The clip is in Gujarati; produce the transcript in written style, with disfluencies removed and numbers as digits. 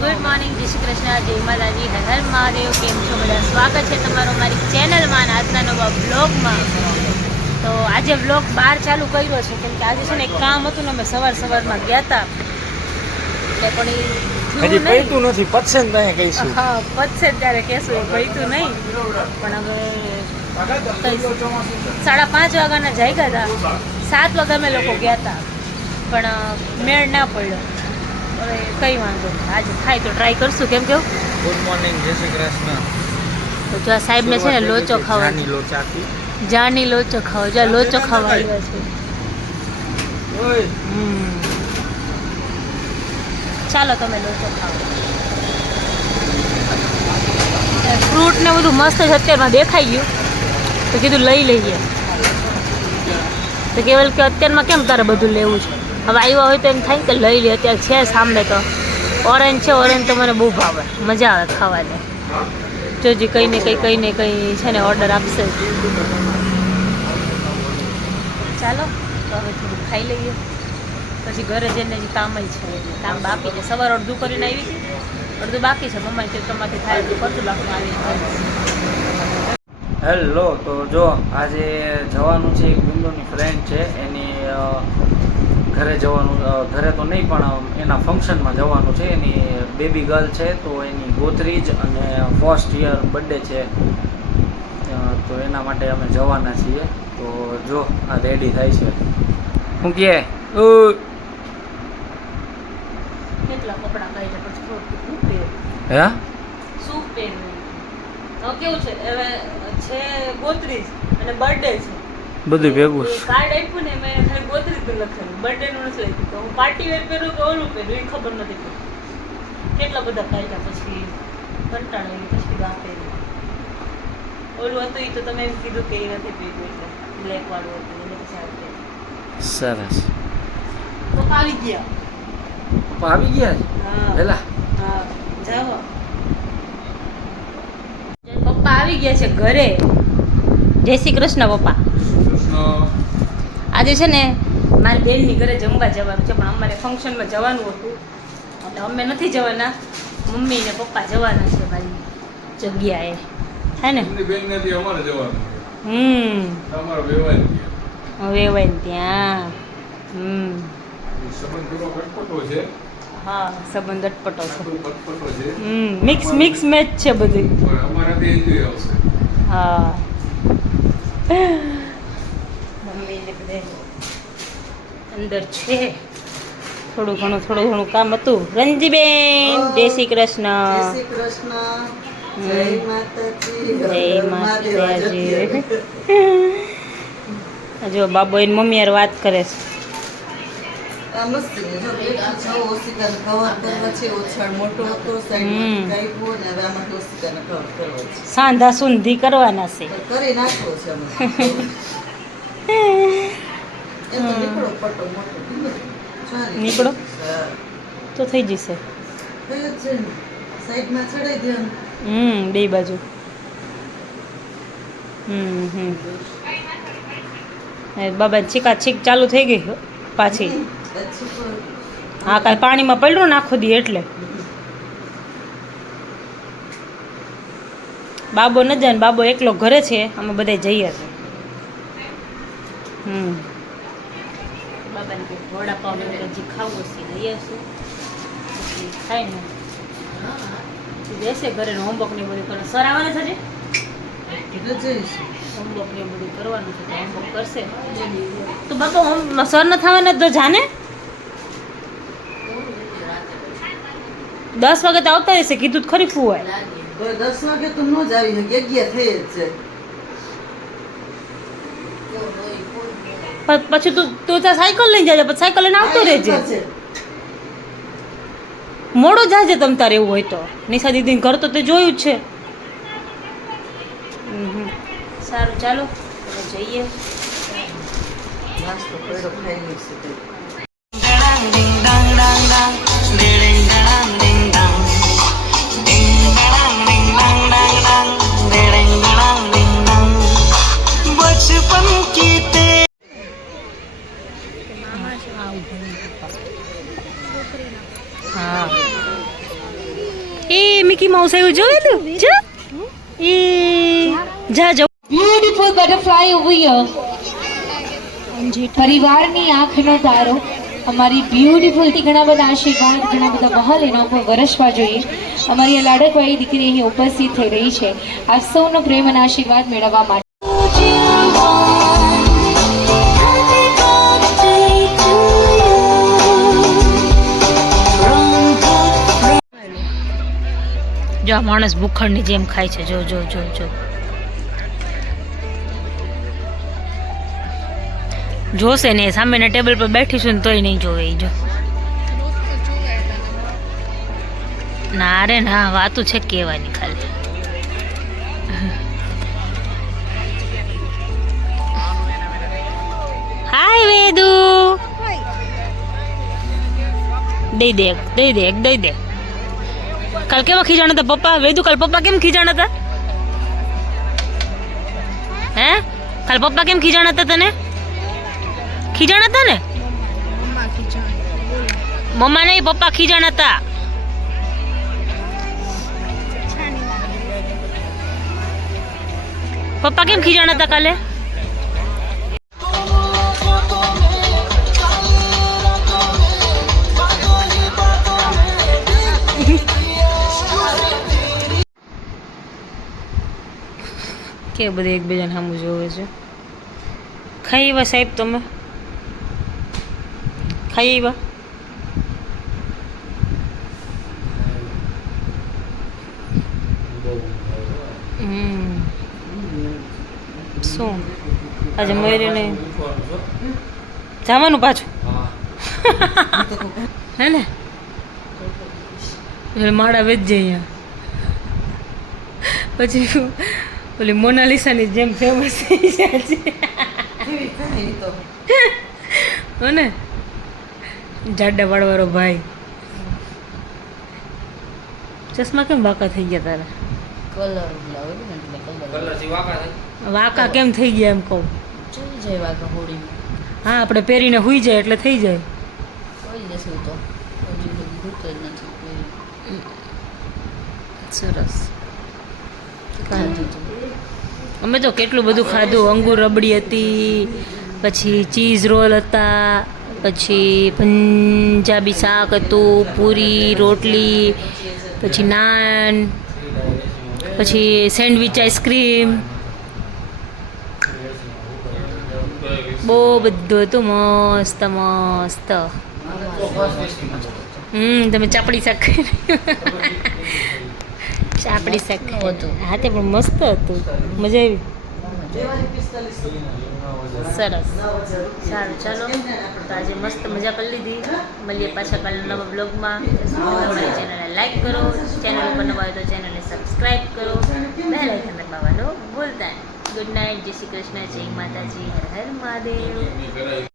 ગુડ મોર્નિંગ, જય શ્રી કૃષ્ણ, જય માતાજી, હર હર મહાદેવ. કેમ છો બધા? સ્વાગત છે તમારો મારી ચેનલમાં અને આજના નવા બ્લોગમાં. તો આજે બ્લોગ બહાર ચાલુ કર્યો છે કેમ કે આજે છે ને એક કામ હતું ને અમે સવારમાં ગયા હતા એટલે પણ હજી પૈતું નથી, પતશે ને ત્યાં કહીશું. હા, પતશે ત્યારે કહેશું, એ પૈતું નહીં. પણ હવે 5:30 વાગ્યાના જાગ્યા હતા, 7 વાગે અમે લોકો ગયા હતા પણ મેળ ના પડ્યો. હવે કંઈ વાંધો નહીં, આજે થાય તો ટ્રાય કરશું. કેમ કેવું? ગુડ મોર્નિંગ, જય શ્રી કૃષ્ણ. તો જો આ સાહેબને છે ને લોચો ખાવા, જાની લોચો ખાવો, જો લોચો ખાવા આવ્યા છે. ચાલો તમે લોચો ખાઓ. ફ્રૂટ ને બધું મસ્ત જ અત્યારમાં દેખાઈ ગયું તો કીધું લઈ લઈએ. તો કેવલ કે અત્યારમાં કેમ તારે બધું લેવું છે? હવે આવ્યા હોય તો એમ થાય કે લઈ લે. અત્યારે છે સામે તો ઓરેન્જ છે, ઓરેન્જ તો મને બહુ ભાવે, મજા આવે ખાવાની. જોજી કંઈ ને કંઈ છે ને ઓર્ડર આપશે. ચાલો તો હવે થોડું ખાઈ લઈએ, પછી ઘરે જઈને હજી કામ જ છે, કામ બાકી છે. સવાર અડધું કરીને આવી હતી, અડધું બાકી છે. મમ્માએ તો તમારે થાય તો કરતું, બાકી આવી. હેલો, તો જો આજે જવાનું છે, એક બિંદુની ફ્રેન્ડ છે એની ઘરે જવાનું, ઘરે તો નહીં પણ એના ફંક્શનમાં જવાનું છે. એની બેબી ગર્લ છે તો એની ગોત્રીજ અને ફર્સ્ટ યર બર્થડે છે, તો એના માટે અમે જવાના છીએ. તો જો આ રેડી થાય છે. હું કહે કેટલા કપડાં કાઢ્યા પછી શું પહેર, હે શું પહેરવું? કેવું છે હવે છે ગોત્રીજ અને બર્થડે છે, બધું ભેગું. કાર્ડ આપ્યું ને મેં ખાલી ગોત્રીજ નું લખેલું, બર્થડે નું નથી લખ્યું. તો હું પાર્ટી વેર પહેરું કે ઓલું પહેરું એ ખબર નથી પડતી. કેટલા બધા કાઢ્યા પછી કંટાળો આવી, પછી આ પહેર્યું. ઓલું હતું એ તો તમે એમ કીધું કે એ નથી પહેર્યું, એટલે બ્લેક વાળું હતું એટલે પછી આ પહેર્યું. સરસ. પપ્પા આવી ગયા. આવી ગયા છે હા પેલા. હા, જાઓ. પપ્પા આવી ગયા છે ઘરે. જય શ્રી કૃષ્ણ પપ્પા. આજે છે ને મારી બેનની ઘરે જમવા જવાનું છે, પણ અમારે ફંક્શનમાં જવાનું હતું એટલે અમે નથી જવાના, મમ્મી ને પપ્પા જવાના છે મારી જગ્યાએ, હે ને? વેવાય ને ત્યાં. હા, સંબંધ અટપટો છે. મિક્સ મેચ છે બધું. હા, મમ્મી ને બધે અંદર છે. થોડું ઘણું કામ હતું. રંજીબેન, જય શ્રી કૃષ્ણ. જય માતાજી. જો બાબો એની મમ્મી યાર વાત કરે છે. સાંધા સુંધી કરવાના છે. નીકળો તો થઈ જશે. બે બાજુ. બાબા છીકા છીક ચાલુ થઈ ગઈ પાછી. હા, કાંઈ પાણીમાં પડ્યું ને આખો દી એટલે. બાબો ન જાય ને, બાબો એકલો ઘરે છે, અમે બધા જઈએ છીએ. બાબાને વડાપાવ હજી ખાવું હશે, લઈએ છું ખાય ને બેસે ઘરે. હોમવર્ક ને બધું કરે. સર આવવાના છે, હોમવર્ક ને બધું કરવાનું છે, હોમવર્ક કરશે. તો બાપા સર ન થવાના તો જાને 10 વાગે તો આવતા રહેશે, કીધું ખરી ફુવાય. 10 વાગે તો ન જ આવી શકે, 11 થઈ જ જાય. પછી તું ત્યાં સાયકલ લઈને જાય, પછી સાયકલ લઈને આવતો રહેજે. મોડો જાજે તમ તારે એવું હોય તો. નિશા દીદી ઘર તો તે જોયું જ છે. સારું, ચાલો જઈએ. નાસ્તો પડ્યો ખાઈ લઈશું. बचपन की ते હા, મિકી માઉસ આવ્યું જોયેલું જો એ જા જો બ્યુટીફુલ બટરફ્લાય over here. પરિવારની આંખનો તારો અમારી બ્યુટીફુલ ઘણા બધા આશીર્વાદ ઘણા બધા બહાલ એના ઉપર વરસવા જોઈએ. અમારી આ લાડકવાળી દીકરી અહીં ઉપસ્થિત થઈ રહી છે આપ સૌનો પ્રેમ અને આશીર્વાદ મેળવવા માટે. જો આ માણસ ભૂખડની જેમ ખાય છે જો જો જો જો જોશે ને સામેના ટેબલ પર બેઠી છું ને તોય નહીં જોવે ઈ જો ના રે ના વાતું છે કહેવાની ખાલી હાય વેદુ દઈ દે દઈ દે કાલ કેવા ખીજાણા હતા પપ્પા વેદુ કાલ પપ્પા કેમ ખીજાણા હતા હે કાલ પપ્પા કેમ ખીજાણા હતા તને ખીજાણા હતા ને મમ્મા નહીં પપ્પા ખીજાણા હતા પપ્પા કેમ ખીજાણા હતા કાલે કે બધે એકબીજાને સામું જોવે છે ખાઈ એવા સાહેબ તમે ખાઈ એવા શું આજે મયુરીને જવાનું પાછું હે ને માળા વેચજે અહીંયા પછી ઓલી મોનાલિસાની જેમ ફેમસ થઈ જાય છે હો ને જાડા વાળવાળો ભાઈ ચશ્મા કેમ વાંકા થઈ ગયા તારા વાંકા કેમ થઈ ગયા એમ કહું હા આપણે પહેરીને હુઈ જાય એટલે થઈ જાય સરસ અમે તો કેટલું બધું ખાધું અંગુર રબડી હતી પછી ચીઝ રોલ હતા પછી પંજાબી શાક હતું પૂરી રોટલી પછી નાન પછી સેન્ડવિચ આઈસ્ક્રીમ બહુ બધું હતું મસ્ત મસ્ત તમે ચાપડી શાક ચાપડી શાક હા તે પણ મસ્ત હતું મજા આવી સરસ સારું ચાલો તો આજે મસ્ત મજા કરી લીધી મળીએ પાછા કાલના નવા બ્લોગમાં અમારી ચેનલને લાઈક કરો ચેનલ ઉપર નવા હોય તો ચેનલને સબસ્ક્રાઈબ કરો બેલ આઇકન દબાવવાનું ભૂલતા નહીં ગુડ નાઇટ જય શ્રી કૃષ્ણ જય માતાજી હર હર મહાદેવ